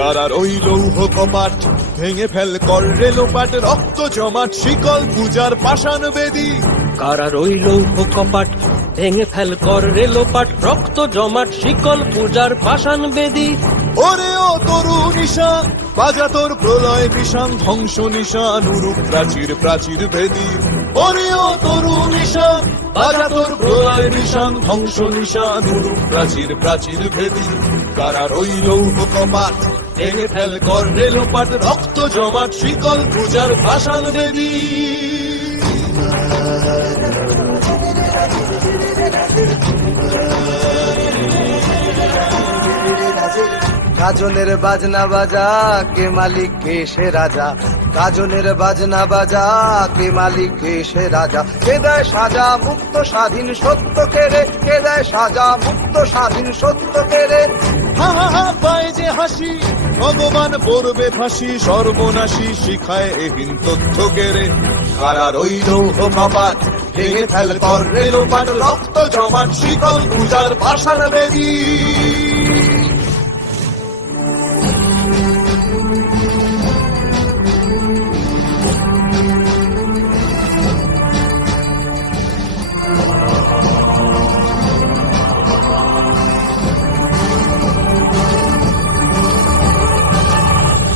কারার ওই লৌহ কপাট ভেঙে ফেল কর রেলোপাট, রক্ত জমাট শিকল পূজার পাষাণ বেদী। কারার ওই লৌহ কপাট ভেঙে ফেল কর রেলোপাট, রক্ত জমাট শিকল পূজার পাষাণ বেদী। ওরে ও তরু নিশান বাজা তোর প্রলয় বিষান, ধ্বংস নিশান উরুপ প্রাচীর প্রাচীর ভেদী। ওরে ও তরু নিশান বাজা তোর প্রলয় বিষান, ধ্বংস নিশান উরুপ প্রাচীর প্রাচীর ভেদী। কারার ওই লৌহ কপাট ভেঙে ফেল কর রেলোপাট, রক্ত জমাট শিকল পূজার পাষাণ বেদী। গাজনের বাজনা বাজা কে মালিক কে সে রাজা, গাজনের বাজনা বাজা কে মালিক কে সে রাজা। কে দেয় সাজা মুক্ত স্বাধীন সত্য কেড়ে, কে দেয় সাজা মুক্ত স্বাধীন সত্য কেড়ে। হা হা হা পায় যে হাসি ভগবান পড়বে ফাঁসি, সর্বনাশী শিখায় এহীন তথ্য কেড়ে। কারার ওই লৌহ কপাট ভেঙে ফেল কর রেলোপাট, রক্ত জমাট শিকল পূজার পাষাণ বেদী।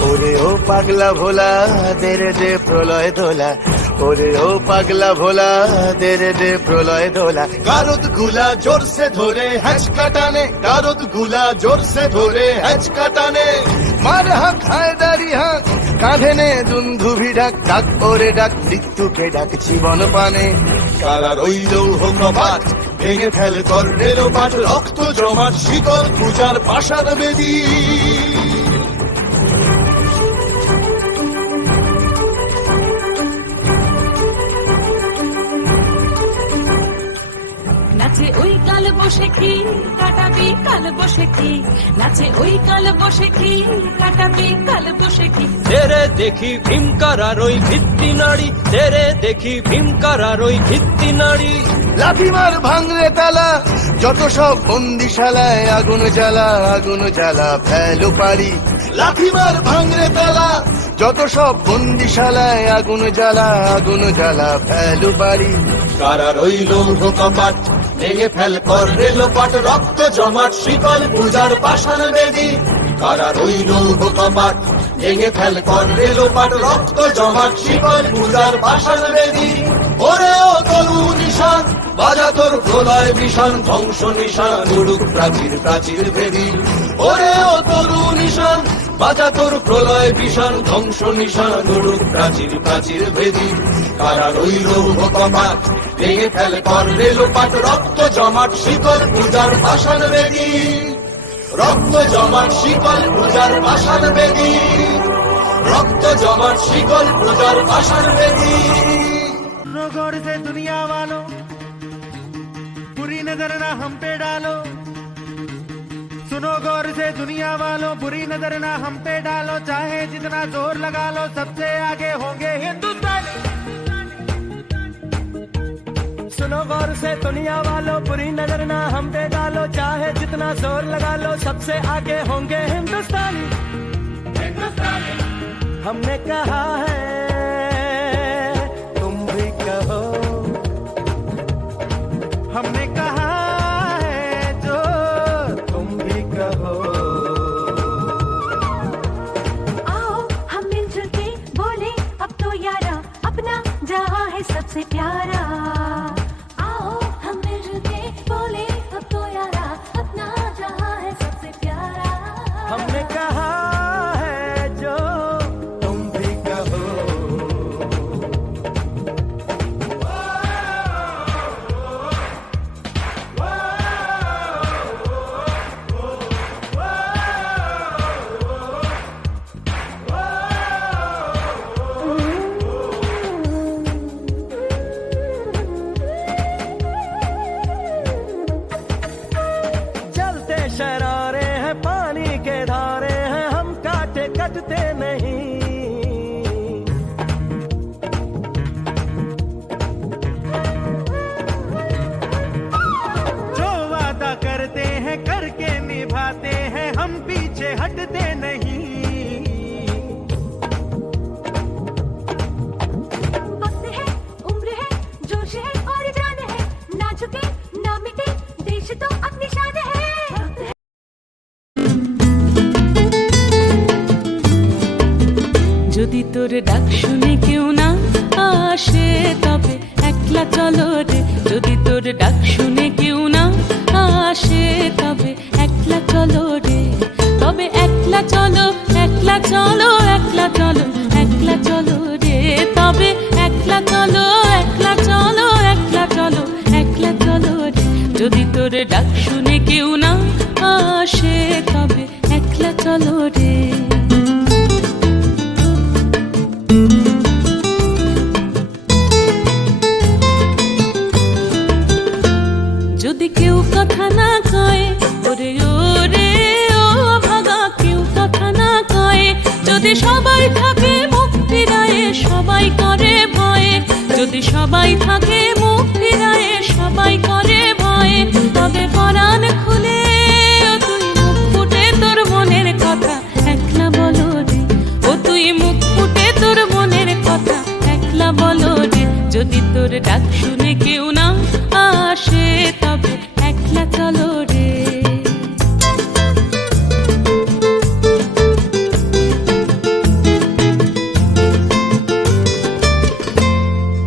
ওরে ও পাগলা ভোলা দেরে দে প্রলয় দোলা, ওরে ও পাগলা ভোলা দেরে দে প্রলয় দোলা। গারদ গুলা জোরসে ধরে হ্যাচকা টানে, গারদ গুলা জোরসে ধরে হ্যাচকা টানে। মার হাক হায়দারি হাক কাঁধে নে দুন্ধুভি ডাক, ডাক ওরে ডাক মৃত্যুকে ডাক জীবন পানে। কারার ওই লৌহ কপাট ভেঙে ফেল কর রেলোপাট, রক্ত জমাট শিকল পূজার পাষাণ বেদী। নাচে ওই কাল বসে কি কাটাবি কাল বসে কি, নাচে ওই কাল বসে কি কাটাবি কাল বসে কি। তেরে দেখি ভীমকারার ওই ভিত্তি নাড়ি, তেরে দেখি ভীমকারার ওই ভিত্তি নাড়ি। লাঠিমার ভাঙরে তালা যত সব বন্দিশালায়, আগুন জ্বালা আগুন জ্বালা ফেলো পারি। লাঠিমার ভাঙরে তালা যত সব বন্দিশালায়, আগুন জ্বালা আগুন জ্বালা ফেলো পারি। কারার ওই লৌহ কপাট ভেঙে ফেল কর রেলোপাট, রক্ত জমাট শিকল পূজার পাষাণ বেদী। কারার ওই লৌহ কপাট ভেঙে ফেল কর রেলোপাট, রক্ত জমাট শিকল পূজার পাষাণ বেদী। ওরে ও তরু নিশান বাজা তোর প্রলয় বিষান, ধ্বংস নিশান উড়ুক প্রাচীর প্রাচীর ভেদী। ওরে ও তরু নিশান বাজা তোর প্রলয় বিষান, ধ্বংস নিশান উড়ুক প্রাচীর প্রাচীর ভেদী। কারার ওই লৌহ কপাট ভেঙে ফেল কর রেলোপাট, রক্ত জমাট শিকল পূজার পাষাণ বেদী। রক্ত জমাট শিকল পূজার পাষাণ বেদী, রক্ত জমাট শিকল পূজার পাষাণ বেদী। सुनो गौर से दुनिया वालों, बुरी नजर ना हम पे डालो। सुनो गौर से दुनिया वालों, बुरी नजर ना हम पे डालो। चाहे जितना जोर लगा लो, सबसे आगे होंगे हिंदुस्तानी। सुनो गौर से दुनिया वालों, बुरी नजर ना हम पे डालो। चाहे जितना जोर लगा लो, सबसे आगे होंगे हिंदुस्तानी। हमने कहा है तुम भी कहो, हमने कहा है जो तुम भी कहो। आओ हम मिलजुल के बोले अब तो यारा, अपना जहां है सबसे प्यारा। आओ हम मिलजुल के बोले अब तो यारा, अपना जहां है सबसे प्यारा। हमने कहा है जो तुम भी कहो। हटते नहीं। वक्त है, उम्र है, जोश है और जान है, ना झुके ना मिटे, देश तो अपनी शान है। যদি তোর ডাক শুনে কেউ না আসে তবে একলা চলো রে, যদি তোর ডাক শুনে কেউ না আসে তবে একলা চলো রে, তবে একলা চলো একলা চলো একলা চলো একলা চলো রে, তবে একলা চলো একলা চলো একলা চলো একলা চলো রে, যদি তোর ডাক শুনে কেউ না আসে তবে একলা চলো রে। যদি কেউ কথা না কয় ওরে ওরে ও ভাগা, কেউ কথা না কয়, যদি সবাই থাকে মুখ ফিরায়ে সবাই করে ভয়ে, যদি সবাই থাকে মুখ ফিরায়ে সবাই করে ভয়ে, তবে পরাণ খুলে ও তুই মুখ ফুটে তোর মনের কথা একলা বলো রে, ও তুই মুখ ফুটে তোর মনের কথা একলা বলো রে, যদি তোর ডাক শুনে কেউ না আসে তবে একলা চলো রে।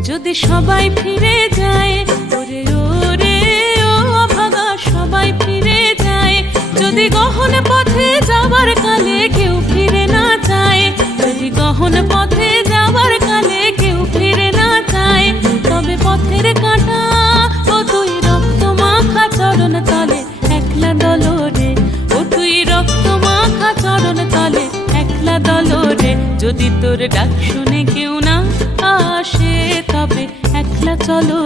যদি সবাই ফিরে যায় ওরে ওরে ও ভাগা, সবাই ফিরে যায়, যদি গহন পথে যাবার কালে কেউ ফিরে না চায়, যদি গহন পথে যাবার কালে কেউ ফিরে না চায়, তবে পথের কাঁটা ও তুই রক্ত মাখা চরণ তলে একলা দলো রে, ও তুই রক্ত মাখা চরণ তলে একলা দলো রে, যদি তোর ডাক শুনে কেউ না আসে তবে একলা চলো